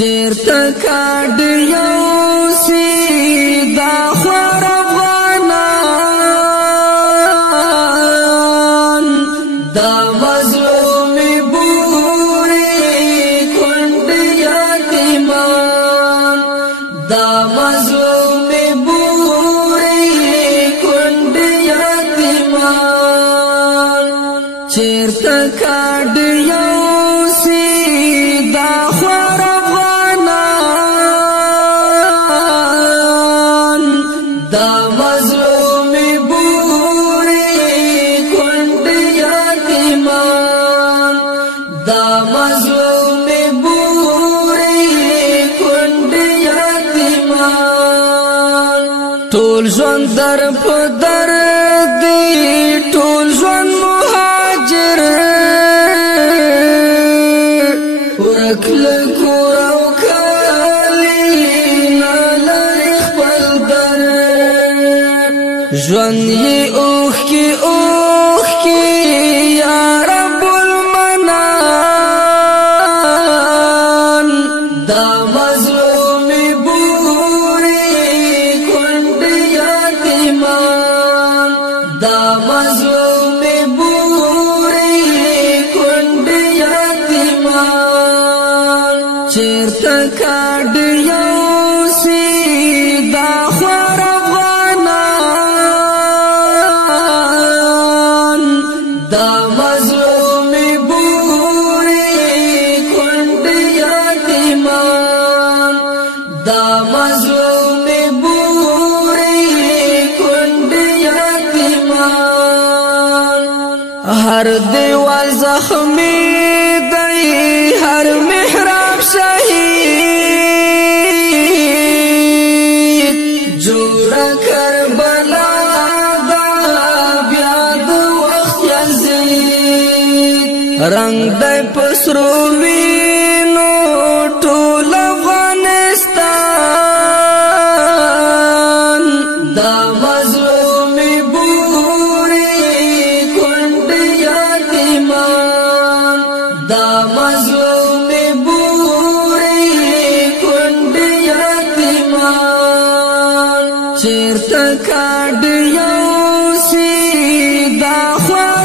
چیرته کاډیو سیدا خور افغانان دا مظلومی بوری کند یتیمان دا مظلومی بوری کند یتیمان چیرته کاډیو سیدا خور دا مظلومی بوری کند یتیمان دا مظلومی بوری کند یتیمان ټول ژوند در په در دی ټول ژوند مهاجر ورکل کور او ژوند یې اوښ کې یا رب المنان دا مظلومی بوری کند یتیمان دا مظلومی بوری کند یتیمان چیرته کاډیو سیدا خور دا مظلومی بوری کند یتیمان دا مظلومی بوری کند یتیمان هر دیوال زخمی دی هر محراب شهید جوړه کربلا رنگ دای پسرو وینو ټول افغانستان دا مظلومی بوری کند یتیمان دا مظلومی بوری کند یتیمان چیرته کاډیو سیدا خور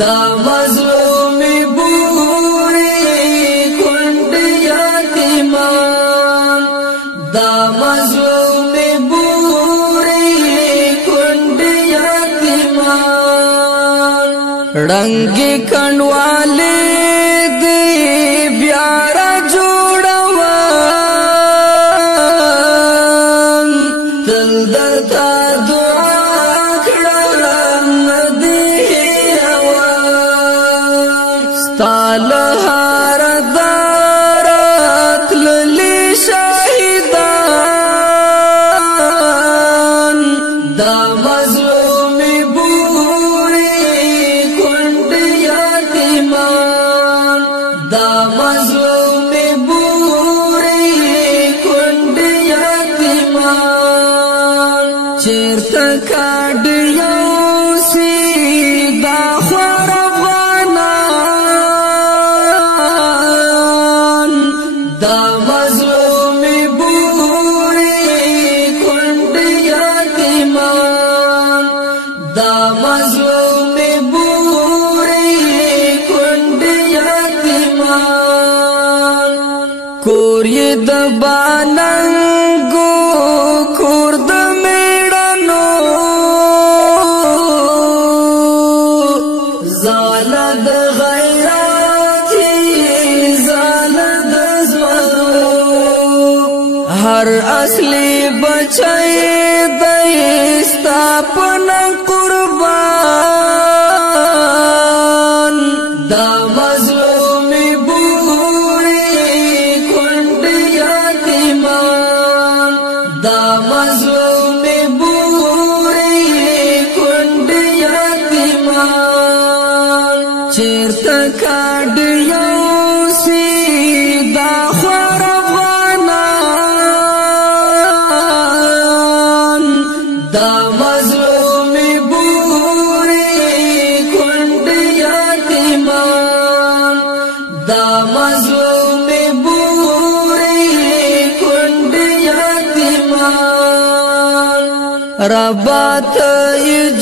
دا مظلومی بوری کند یتیمان دا مظلومی بوری کند یتیمان رنگی کنوالی دی بیارا جوڑوان تل درتا دعا لهار دارت للی شاهدان دا مظلومی بوری کند یتیمان دا مظلومی بوری کند یتیمان چیرته کاډیو سیدا خور دا مظلومی بوری کند یتیمان دا مظلومی بوری کند یتیمان کور یې د باننګو کور د میړنو زاله د غیرت هر اصلی بچی دیستا پنا قربان دا مظلومی بوری کند یتیمان دا مظلومی بوری کند یتیمان چیرته کاډیو سیدا خور دا مظلومی بوری کند یتیمان دا مظلوم بوري کند یتیمان ربا ته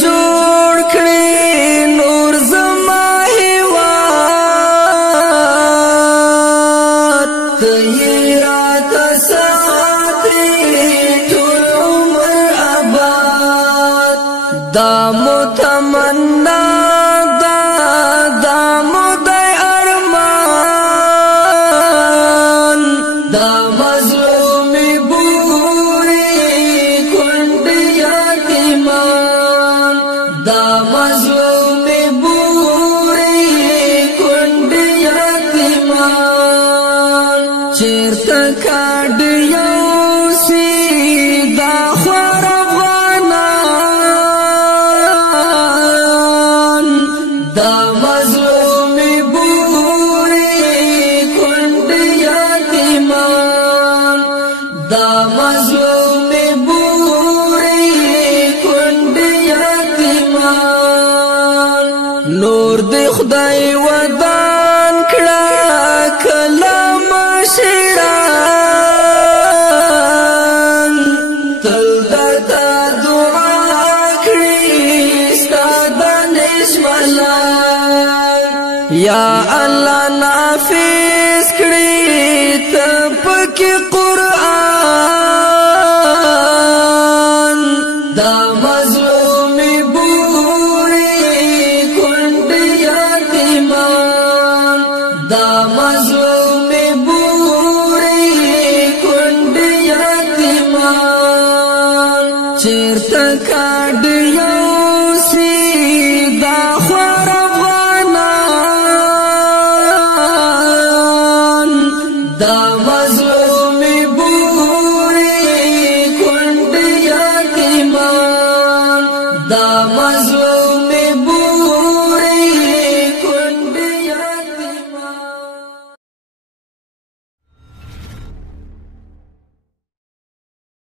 جوړ کړې نور زما هیواد ته رات ساتي ټول عمر آباد دا متمنا چیرته کاډ یو سی دا خور افغانان دا مظلوم بوري کند یتیمان دا مظلوم بوري کند یتیمان نور دی خدای ودان کړه کلام شیران تل درته دعا کړي ستا د نشملان یا الله نافذ کړي ته پکې قرآن دا مظلوم بوري کند یتیمان دا مظلوم چیرته کاډ یو سی دا خور افغانان دا مظلوم